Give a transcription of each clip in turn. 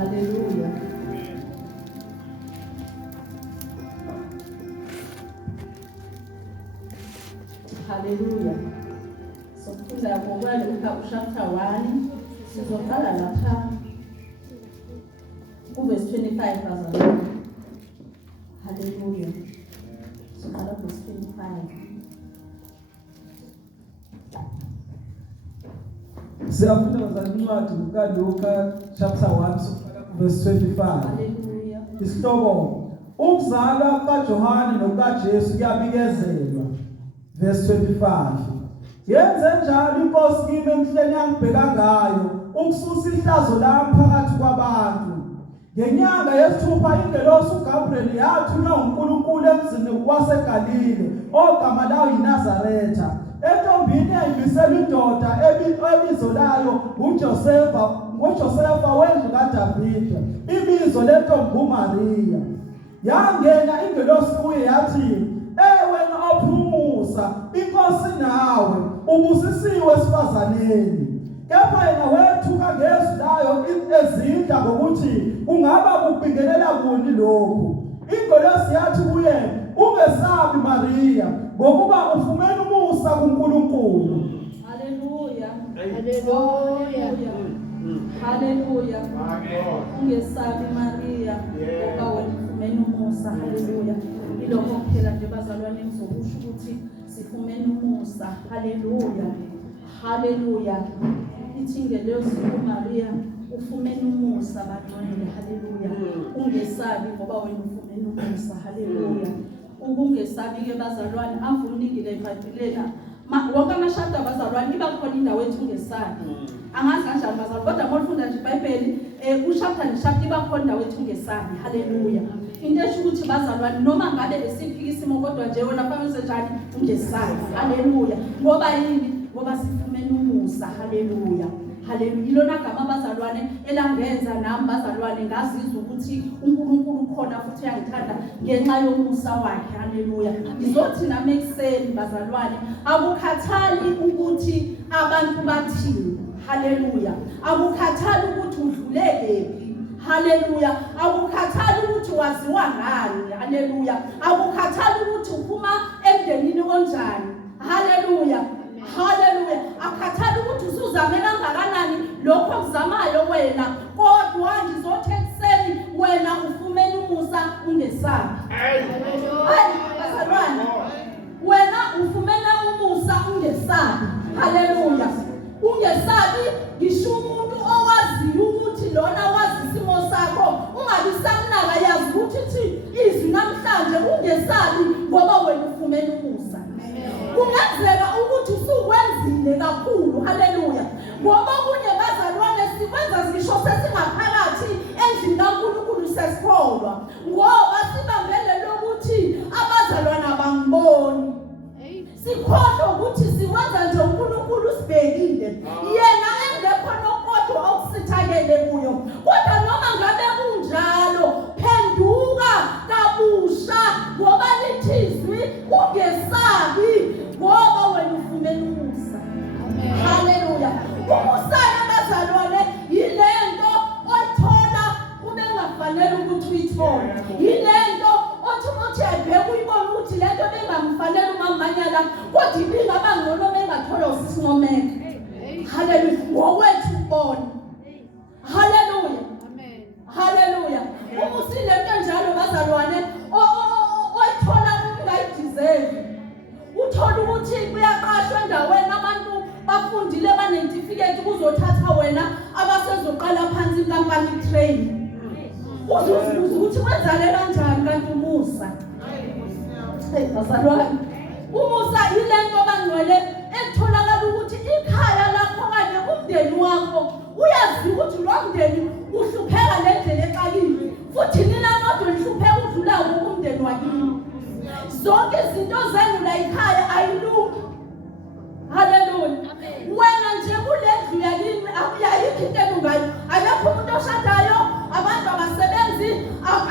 Hallelujah. Hallelujah. So kufunda ngokwani chapter 1 sizoqala lapha verse 25 bazalwane. Hallelujah. So verse 25. Siyafunda bazalwane kaLuka chapter 1 verse 25. Hallelujah. Isihloko ukuzalwa kaJohane nokaJesu kuyabikezelwa. Verse 25. Yenze njalo inkosi kimi emhleni yangibheka ngayo ukususa ihlazo lami phakathi kwabantu. Ngenyanga yesithupha ingelosi uGabriel yathunywa uNkulunkulu emzini waseGalile ogama layo yiNazaretha. Entombini eyimisela indoda ebizo layo uJosefa wendlu kaDavida. Ibizo lentombi uMaria. Yangena ingelosi kuye yathi, wena ophumusa, inkosi nawe, ubusisiwe esifazaneni. Kepha yena wethuka ngezwi layo ezindla ngokuthi ungaba kubingelela kuni lokhu. Ingelosi yathi kuye, ungesabi Maria, ngokuba ufumene umusa kuNkulunkulu. Hallelujah. Hallelujah. Hallelujah. Ungesabi Maria, ngoba wena ufumene umusa. Hallelujah. Ilokho kuphela nje bazalwane ngizokusho ukuthi sifumene umusa. Hallelujah. Hallelujah. Ithi ngelosi uMaria ufumene umusa baqonile. Hallelujah. Ungesabi ngoba wena ufumene umusa. Hallelujah. Ungesabi ke bazalwane avuningile eBhayibhelini. Wonke amashada abazalwane iba khona indawo ethi ungesabi. Angazi kanjani bazalwane kodwa mawufunda nje iBhayibheli ushapter neshapter iba khona indawo ethi ungesabi. Hallelujah. Into esho ukuthi bazalwane noma ngabe esiphikisimo kodwa nje wena fanele njani ungesabi. Hallelujah. Ngoba yini? Ngoba sifumene umusa. Hallelujah. Hallelujah. Ilona gama bazalwane elangenza nami bazalwane ngazizwa ukuthi uNkulunkulu khona futhi uyangithanda ngenxa yomusa wakhe. Hallelujah. Izothi nami ekseni bazalwane akukhathali ukuthi abantu bathini. Hallelujah. Akukhathali ukuthi udlulekephi. Hallelujah. Akukhathali ukuthi waziwa ngani. Hallelujah. Akukhathali ukuthi uphuma emndenini onjani. Hallelujah. Hallelujah. Akhathali ukuthi usuzame kangakanani lokho okuzamayo wena, kodwa ngizothi ekseni wena ufumene umusa ungesabi. Hallelujah. Bazalwane, wena ufumene umusa ungesabi. Hallelujah. Ungesabi ngisho umuntu owaziyo ukuthi lona wazi isimo sakho ungabi samnaka yazi ukuthi izwi namhlanje ungesabi ngoba wena ufumene umusa. Kungenzeka ukuthi usukwenzile kakhulu. Hallelujah. Ngoba kunye bazalwane sikwenza zisho sesingaphakathi endlini kaNkulunkulu sesikholwa ngoba sibambele lokuthi abazalwane abangiboni. Sikhohlwa ukuthi sikwenza nje uNkulunkulu usibhekile yena engekho nokodwa okusithakele kuyo. Kodwa noma ngabe kunjalo phenduka kabusha ngoba lithi izwi ungesabi ngoba wena ufumene umusa. Hallelujah. Umusa bazalwane yilento oyithola kube ngafanele ukuthi uyithole. Yilento othi ayibheka uyibona ukuthi lento bengamfanele umamanyala kodwa ibingaba ngcono bengathola usincomeka. Hallelujah. Ngokwethu ubona. Hallelujah. Amen. Hallelujah. Umusa lento njalo bazalwane oyithola ungayideserve. Uthola ukuthi kuyaqashwa endaweni abantu bafundile banentifiketi kuzothatha wena abasezoqala phansi inkampani train. Uzozibuza ukuthi wenzale kanjani kanti umusa. Bazalwane, umusa yilento bangcwele etholakala ukuthi ikhaya lakho kanye umndeni wakho uyazi ukuthi lo mndeni uhlupheka ngendlela exakile futhi nina nodwa nihlupheka udlula umndeni wakini. Zonke izinto zenu la ekhaya ayilungi. Hallelujah. Wena nje kule ndlu yakini akuyayikho into elungayo. Akekho umuntu oshadayo, abantu abasebenzi,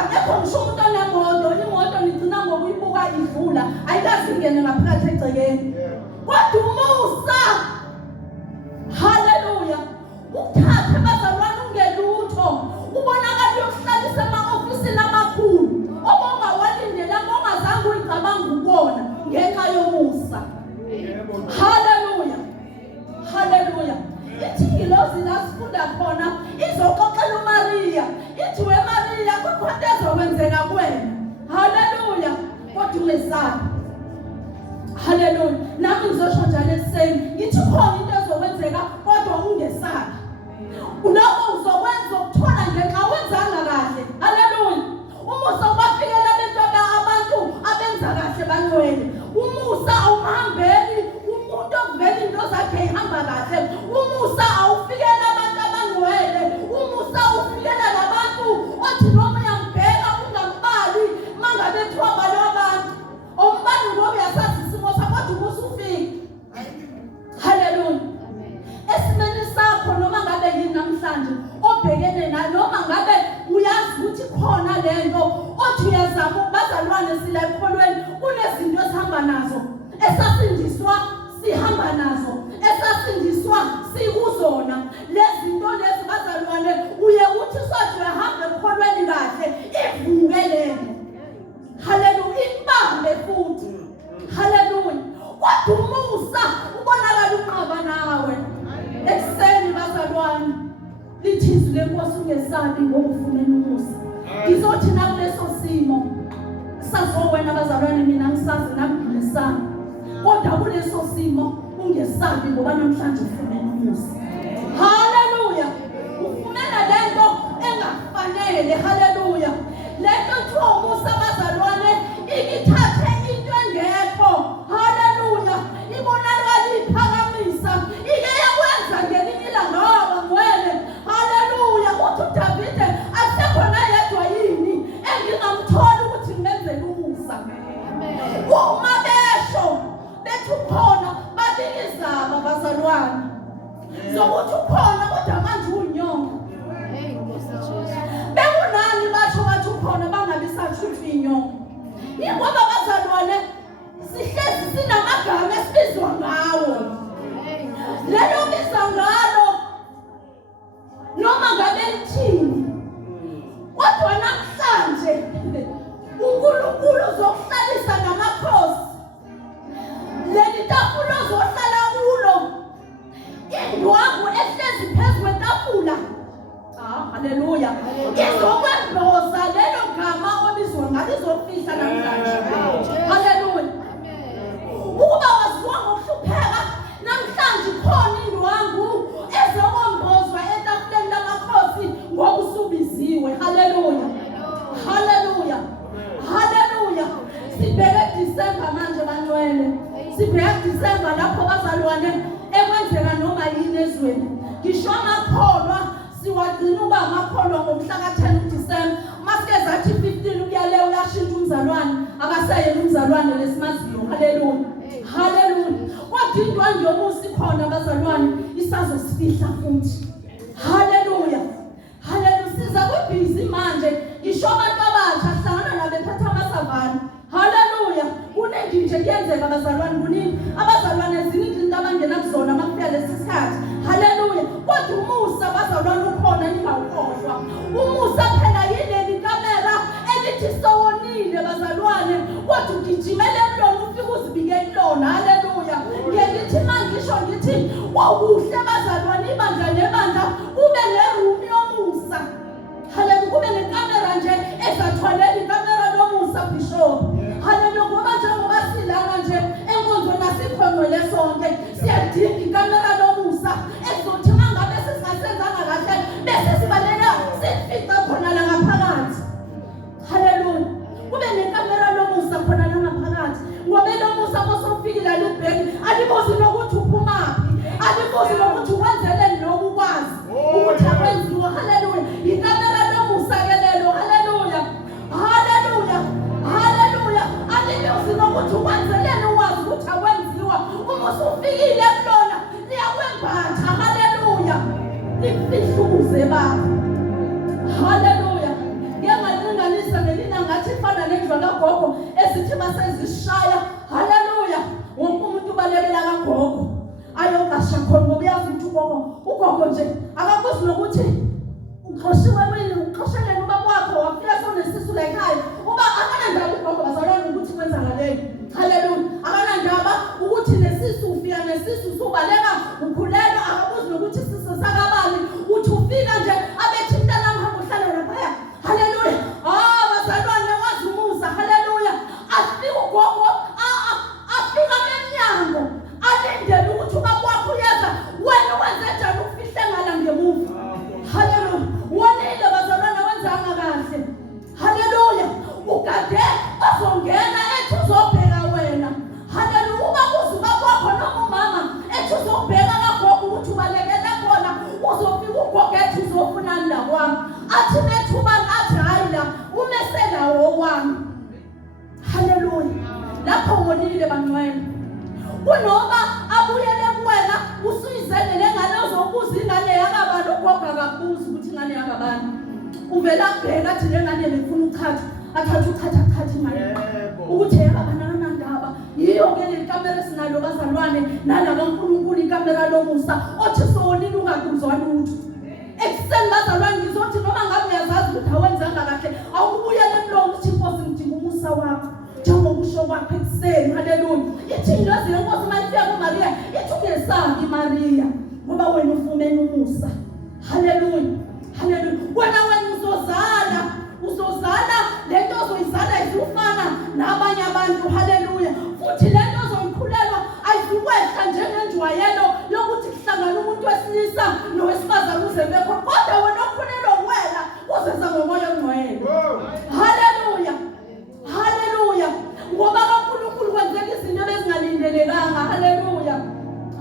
akekho ngisho umuntu onemoto. Imoto nigcina ngokuyibuka idlula, ayikazi ingene ngaphakathi egcekeni. Kodwa umusa. Hallelujah. Ukuthatha bazalwane ungelutho. Ubona kodwa ungesabi. Hallelujah. Nami ngizosho njalo ekuseni ngithi khona into ezokwenzeka kodwa ungesabi. Ulapho uzokwenza ukuthola ngenxa wenzanga kahle. Hallelujah. Umusa ubafikela abantu abenza kahle bangcwele. Umusa awuhambeli umuntu ovela into zakhe ihamba kahle. Umusa awufikela abantu abangcwele. Umusa ufikela labantu othi noma uyambheka ungambali mangabe ethiwa balo abantu. Umbani ngoba yasazi isimo sakho umusa ufika. Hallelujah. Esimeni sakho noma ngabe yini namhlanje obhekene nayo noma ngabe uyazi ukuthi khona lento othi uyazama ubazalwane sila ekholweni kunezinto esihamba nazo esasindiswa sihamba nazo esasindiswa sikuzona lezi zinto lezi bazalwane uye uthi sothi uyahamba ekholweni kahle ivuke lento. Hallelujah. Ibambe futhi. Hallelujah. Kodwa umusa ubonakala unqaba nawe ekseni bazalwane lithi izwi lenkosi ungesabi ngoba ufunela umusa. Ngizothi nakuleso simo sazowena bazalwane mina ngisazi namgilesana kodwa kuleso simo ungesabi ngoba namhlanje ufunela umusa. Hallelujah. Ufumela lento engafanele. Hallelujah. Lento thiwa umusa bazalwane ikithathe into engekho. Hallelujah. Ibonakala iphakamisa ike yakwenza ngelinye ilanga ngwele. Hallelujah. Uthi uDavid akusekhona yedwa yini engingamthola ukuthi ngenzele umusa. Uma besho bethi ukhona babikizaba bazalwane zokuthi ukhona kodwa manje unyonga. Bekunani basho bathi ukhona bangabi sathi inyonga. Ingoba bazalwane sihlezi sinamagama esibizwa ngawo. Lelo biza ngalo noma ngabe lithini. Kodwa namhlanje uNkulunkulu uzokuhlalisa namakhosi. Leli tafula ozohlala kulo indwangu ehlezi phezu kwetafula. Hallelujah. Izokwemboza lelo gama obizwa ngalizofihla namhlanje. Hallelujah. Ukuba waziwa ngokuhlupheka namhlanje khona indwangu ezokombozwa etafuleni lamakhosi ngoba usubiziwe. Hallelujah. Hallelujah. Hallelujah. Sibheke December manje bangcwele. Sibheke December lapho bazalwane ekwenzeka noma yini ezweni. Ngisho amakholwa siwagcina uba amakholwa ngomhla ka-10 December. Masike zathi 15 ukuyale uyashintsha umzalwane akaseyena umzalwane lesimaziyo. Hallelujah. Hallelujah. Kodwa indwangu yomusa ikhona bazalwane isazosifihla futhi. Hallelujah. Hallelujah. Siza kwibhizi manje ngisho abantu abasha hlangana nabo bethatha amasavana. Hallelujah. Kuningi nje kuyenzeka bazalwane kuningi abazalwane ziningi izinto abangena kuzona makufika lesi sikhathi. Hallelujah. Kodwa umusa bazalwane ukhona ningawukhohlwa. Umusa phela yileli kamera elithi sowonile bazalwane kodwa ugijimele kulona ufike uzibike kulona. Hallelujah. Ngithi mangisho ngithi wawuhle bazalwane ibandla nebandla kube neroom yomusa. Hallelujah. Kube nekamera nje ezathwalela ikamera lomusa bishop. Hallelujah. Ngoba njengoba silana nje enkonzweni nasikhongwele sonke siyadinga ikamera lomusa ezothi mangabe sesingasenzanga kahle bese sibalela sifica khona la ngaphakathi. Hallelujah. Kube nekamera lomusa khona la ngaphakathi ngoba lomusa bosofikile libheki alibozi nokuthi uphumaphi alibozi nokuthi wenzeleni lokukwazi ukuthi akwenziwe. Hallelujah. Ikamera lomusa ke lelo. Hallelujah. Hallelujah. Hallelujah. Alibozi nokuthi wenzeleni wazi ukuthi akwenziwa uma usufikile kulona liyakwembatha. Hallelujah. Lifihluze baba. Hallelujah. Ngiyalinganisa ngelina ngathi ifana nendlu kagogo esithi basezishaya. Hallelujah. Wonke umuntu balekela kagogo ayokasha khona ngoba uyazi ukuthi ugogo nje akakuzi nokuthi uxoshiwe wini uxoshelene ubaba wakho wafika sonesisu la ekhaya uba akanandaba ugogo bazalwane ukuthi kwenzakaleni. Hallelujah. Akanandaba ukuthi nesisu ufika nesisu subaleka ukhulelwa akakuzi nokuthi sisu sakabani uthi ufika nje abethi mntana wami uhlala lapha. Hallelujah. Bazalwane wazi umusa. Hallelujah. Afika ushonile bangcwele. Kunoma abuyele kuwena usuyizele lengane uzokuza ingane yakabani ugoga akabuzi ukuthi ingane yakabani. Uvela kubheka athi lengane lefuna ukuthatha athatha imali. Ukuthi yakabana kanandaba. Yiyo ke le kamera sinalo bazalwane nala kaNkulunkulu ikamera lomusa othi sonini ungakuzwana utho. Ekseni bazalwane ngizothi noma ngabe uyazazi ukuthi awenzanga kahle awubuyele emlomo uthi Nkosi ngidinga umusa wakho. Njengoba usho kwakhe ekseni haleluya. Ithi indozi yenkosi mayifika kuMaria ithi ungesabi Maria ngoba wena ufumene umusa. Haleluya. Haleluya. Wena uzozala lento ozoyizala izufana nabanye abantu. Haleluya. Futhi lento ozoyikhulelwa ayizukwehla njengenjwayelo yokuthi kuhlangana umuntu wesilisa nowesifazane uze bekho kodwa wena okhulelwa wena uzeza ngomoya ongcwele. Haleluya. Haleluya. Ngoba kaNkulunkulu kwenzeka izinto ebezingalindelekanga. Haleluya.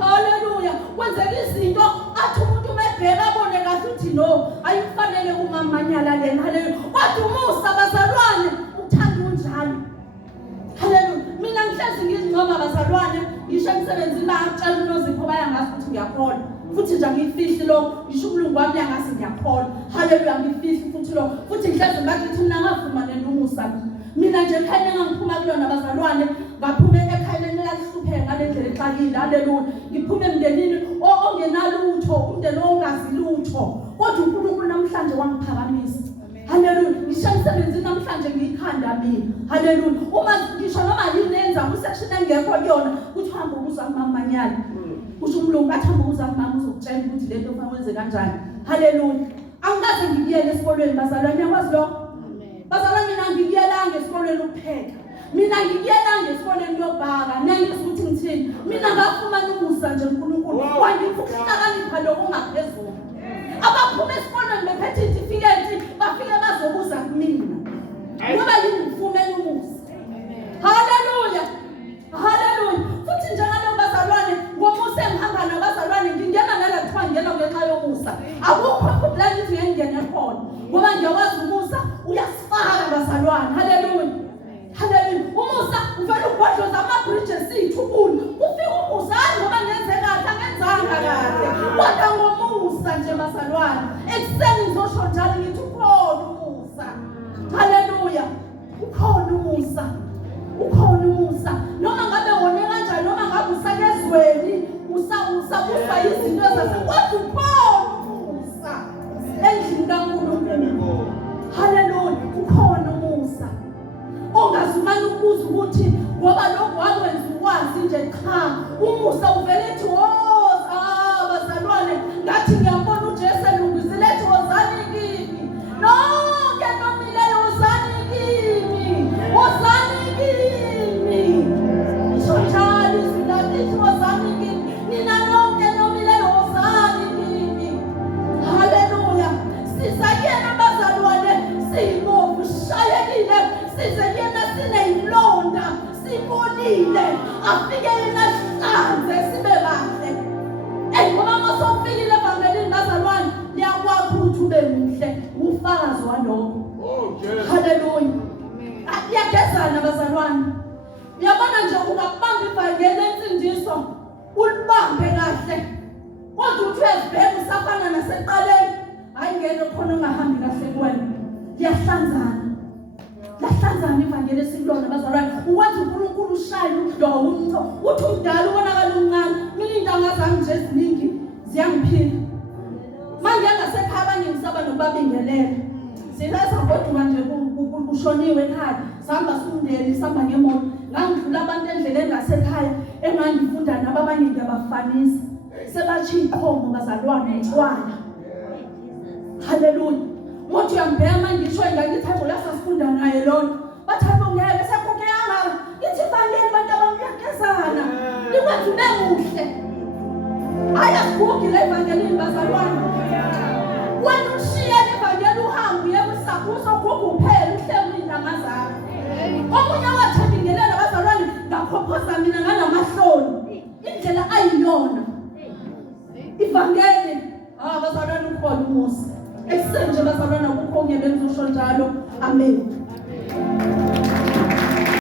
Haleluya. Kwenzeka izinto athi umuntu mebheka abone kahle uthi no ayifanele umamanyala lena. Haleluya. Kodwa umusa bazalwane uthanda unjalo. Haleluya. Mina ngihlezi ngizingcoba bazalwane ngisho emsebenzini bayangitshela uNozipho bayangazi ukuthi ngiyakholwa. Futhi nje ngifihli lo ngisho uBulungu wami yangazi ngiyakholwa. Haleluya. Ngifihli futhi lo futhi ngihlezi ngathi mina ngafuma nenomusa. Mina nje ekhaya ngiphuma kulona bazalwane ngaphuma ekhaya nelihlupheka ngalendlela exakile. Haleluya. Ngiphume emndenini ongenalutho umndeni ongazi lutho kodwa uNkulunkulu namhlanje wangiphakamisa. Haleluya. Ngishamsebenzini namhlanje ngiyikhanda mina. Haleluya. Uma ngisho noma yini enza kusection engekho kuyona kuthi hamba ukuza kumamanyala. Kusho uMlungu athi hamba ukuza kumama uzokutshela ukuthi lento kufanele wenze kanjani. Haleluya. Angikaze ngibuyele esikolweni bazalwane niyakwazi lokho. Bazalwane mina ngibuyelanga esikolweni ukupheka. Mina ngibuyelanga esikolweni yobhaka. Nangizwe ukuthi ngithini. Mina ngafumana umusa nje uNkulunkulu. Wangipha ukuhlakanipha lokungaphezulu. Abaphuma esikolweni bephethe certificate bafike bazobuza kumina. Ngoba yini ngifumene umusa. Haleluya. Haleluya. Futhi njalo bazalwane ngomusa engihamba nabazalwane ngingena nalathiwa ngena ngenxa yomusa. Akukho plan ukuthi ngene khona. Ngoba ngiyakwazi umusa uyasifaka bazalwane. Haleluya. Haleluya. Umusa uvela ukwadloza ama-bridges sithubuni. Ufika umusa ngoba ngenze kahle angenzanga kahle. Kodwa ngomusa nje bazalwane. Ekseni ngizosho njalo ngithi ukhona umusa. Haleluya. Ukhona umusa. Ukhona umusa. Noma ngabe wone kanjani noma ngabe usakezweni usabuswa izinto zasekodwa ukhona umusa. Endlini kaNkulunkulu. Haleluya. Ukhona umusa. Ongazumana ukubuza ukuthi ngoba lokho wakwenza ukwazi nje cha umusa uvele ethi bazalwane ngathi ngiyambona uJesu elungizile ethi wozani kimi. Nonke nomileyo wozani kimi. Wozani kimi. Ishonjalo izinto wozani kimi. Nina nonke nomileyo wozani kimi. Haleluya. Sizakuyena bazalwane sibovu shayekile sizekuyena sineyilonda sibonile afike yena hlanze sibe bahle. Ngoba masofikile evangelini bazalwane liyakwakho ukuthi ube muhle ufakazi walokho. Haleluya. Iyagezana bazalwane. Uyabona nje ungabamba ivangeli ensindiso ulibambe kahle. Kodwa uthi uyazibheka usafana naseqaleni hayi ngeke khona ungahambi kahle kuwena. Liyahlanzana. Lahlanzana ivangeli esilona bazalwane. Ukwenza uNkulunkulu ushayile udlowo umuntu. Uthi umdala ubonakala umncane. Mina intanga zami nje eziningi ziyangiphila. Manje ngasekhaya abanye ngisaba nokubabingelela. Sihlala kodwa nje kushoniwe ekhaya. Sihamba sumndeni sihamba ngemoto. Ngangidlula abantu endleleni ngasekhaya engangifunda nabo abanye ngiyabafanisa. Sebathi iqhomo bazalwane utshwala. Haleluya. Umuntu uyambheka manje ngisho ngangithatha la sasifunda naye lona. Bathaba ngeke sekukeyanga. Ithi ivangeli abantu abamyagezana. Likwenza ube muhle. Ayakugugi le evangelini bazalwane. Wena ushiye ivangeli uhambe uye kusakuso kukuphela uhleli indanga zakho. Omunye wathanda ingelela bazalwane ngakhophoza mina nganamahloni. Indlela ayiyona. Ivangeli bazalwane ukhona umusa. Ekseni nje bazalwane akukho ngebenza usho njalo. Amen.